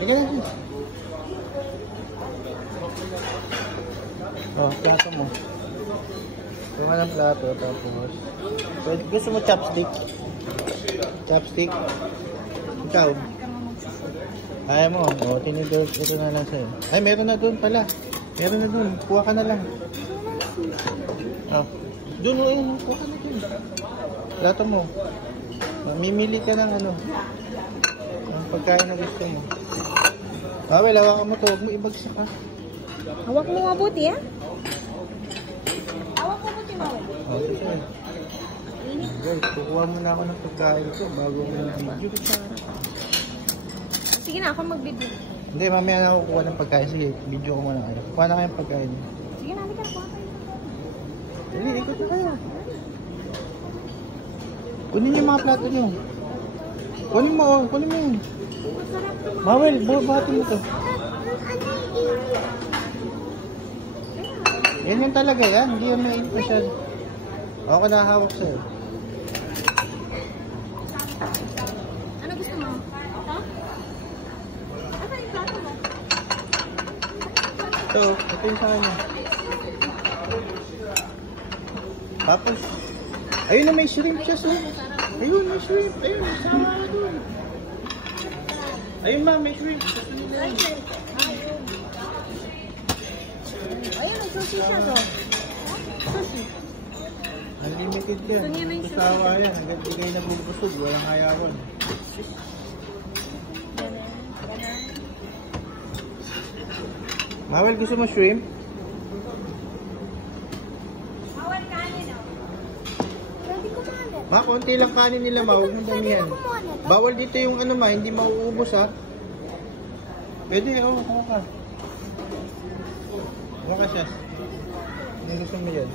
Ika na dyan. Oh, plato mo. Kuha ng plato, tapos... Pwede, gusto mo chopstick? Chopstick? Ikaw? Ayaw mo. O, tinidor. Ito na lang sa'yo. Ay, meron na doon pala. Meron na doon. Kuha ka na lang. Oh. Doon mo yun. Kuha ka na doon. Plato mo. Mimili ka ng ano. Ang pagkain na gusto mo. Well, hawakan mo to. Huwag mo ibagsak ha. Hawak mo mabuti ha. Hawak mo mabuti Mawel. Oh, ito siya. Guys, kukuha muna ako ng pagkain ko bago mo ng video. Sige na, ako mag-video. Hindi, mamaya na ako kukuha ng pagkain. Sige, video ko muna kayo. Kuha na kayong pagkain. Sige na, halika. Kuha tayo. Hindi, ikot na kayo. Kunin yung mga plato nyo. Kunin mo, kunin mo yun. Mawel, buhati mo to. Yan yung talaga yan. Hindi yan may special. Ako ka nakahawak sa'yo. Ano gusto mo? Ito? Asa yung plato mo? Ito yung sa kanya. Tapos, ayun na may shrimp siya. Ayun, may shrimp. Ayun, may sawa na doon. Ayun ma, may shrimp. Ayun, may sushi siya to. Sushi. Unlimited yan. Sawa yan. Hanggang di kayo nabubusog. Walang hayawan. Mawel, gusto mo shrimp? Mawel, kanin o. Pwede ko kanin. Ma, konti lang kanin nila ma. Huwag mo damihan. Bawal dito yung ano ma. Hindi mauubos ha. Pwede, oo. Kuha ka. Kuha ka siya. Hindi gusto mo yan.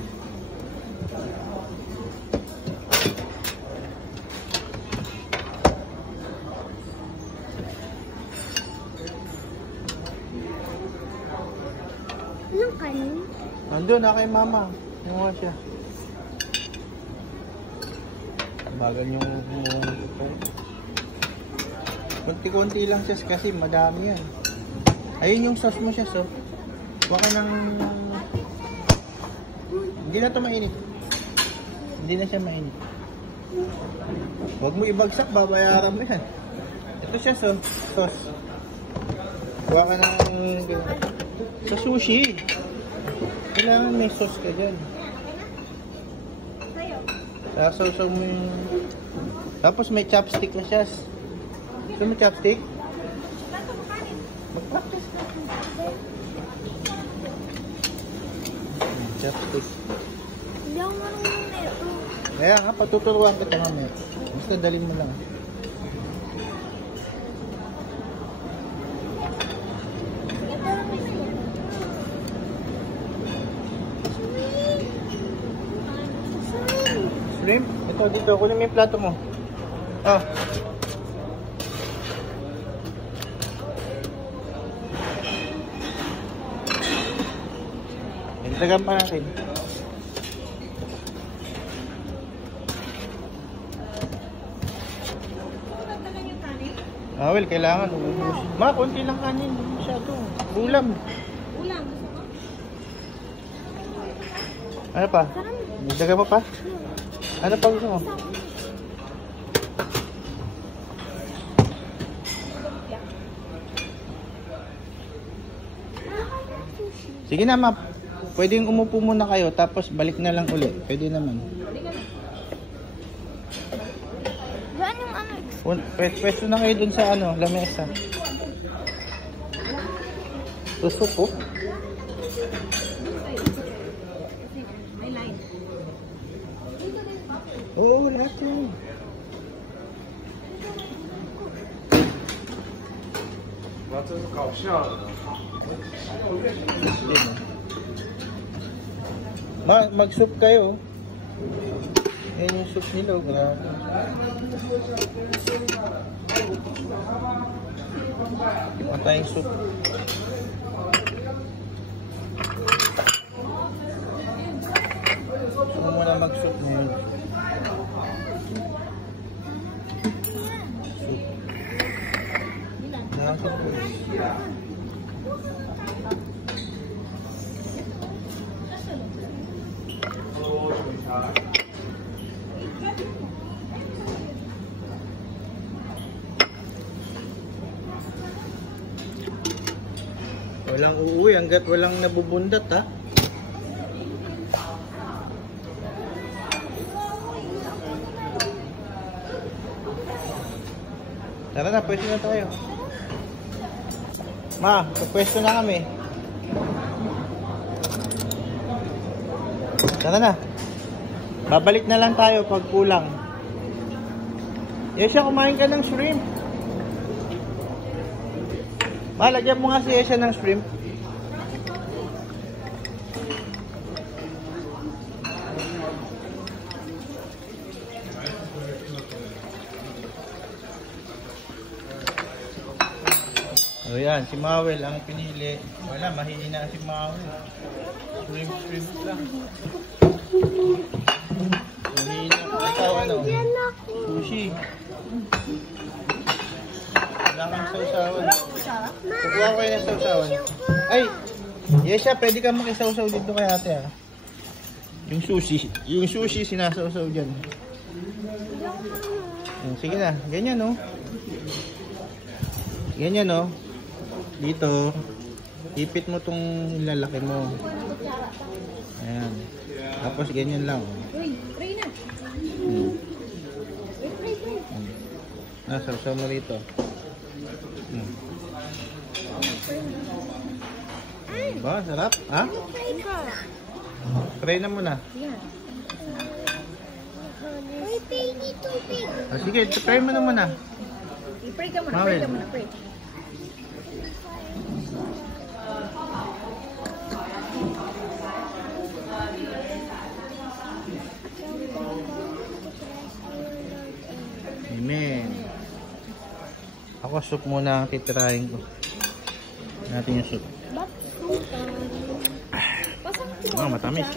Anong kanin? Andun, na kay mama. Kumuha siya. Bagal yung konti-konti lang siya kasi madami yan. Ayun yung sauce mo siya, so. Huwag ka ng... Hindi na ito mainit. Hindi na siya mainit. Huwag mo ibagsak, babayaran mo yan. Ito siya, so. Sauce. Huwag ka ng... Sa sushi. Kailangan may sauce ka dyan. Sasaw mo yung... Tapos may chopstick na siya. Gusto mo chopstick? Mag-practice ka. Chopstick. Hindi ako marunong na ito. Kaya nga, patuturuan kita mamaya. Basta dalhin mo lang. Shrimp? Ito, dito. Kunin mo yung plato mo. Ah. Ilagyan pa natin. Ah, well, kailangan. Ma, konti lang kanin. Masyado. Ulam. Ulam, gusto mo? Ano pa? Ilagyan mo pa? Ano pa gusto mo? Sige na, ma. Pwedeng umupo muna kayo, tapos balik na lang ulit. Pwede naman. Saan yung ano? Pwesto na kayo dun sa ano, lamesa. Tusok po. May line. Oo, lahat yun. Mag-soup kayo. Yan yung soup nila. Matayang soup. Gusto mo muna mag-soup mo. Soup. Nakasoup po. Walang uuwi hanggat walang nabubundat, ha? Tara na, pwesto na tayo. Ma, pwesto na kami. Tara na. Babalik na lang tayo pag kulang. Yesha, kumain ka ng shrimp. Ma, lagyan mo nga si Yesha ng shrimp. O yan, si Mawel ang pinili. Wala, mahihina si Mawel. Shrimp lang. Mahihina. Ikaw ano? Sushi. Wala kang sausawan. Kukuha ko kayo ng sausawan. Ay! Yesha, pwede ka makisawsaw dito kay ate, ha? Yung sushi. Yung sushi sinasawsaw dyan. Sige na. Ganyan, no? Ganyan, no? Dito. Ipit mo tong lalaki mo. Ayan. Tapos ganyan lang. Uy, try na. Nasawsaw mo rito. Ba, sarap? Ha? Try na muna. Yan. Sige, try mo na muna. I-pray ka muna, Mawel. pray ka muna, pray. Amen. Ako soup muna ang titirahin ko. Natin yung soup. Pasok Matamis.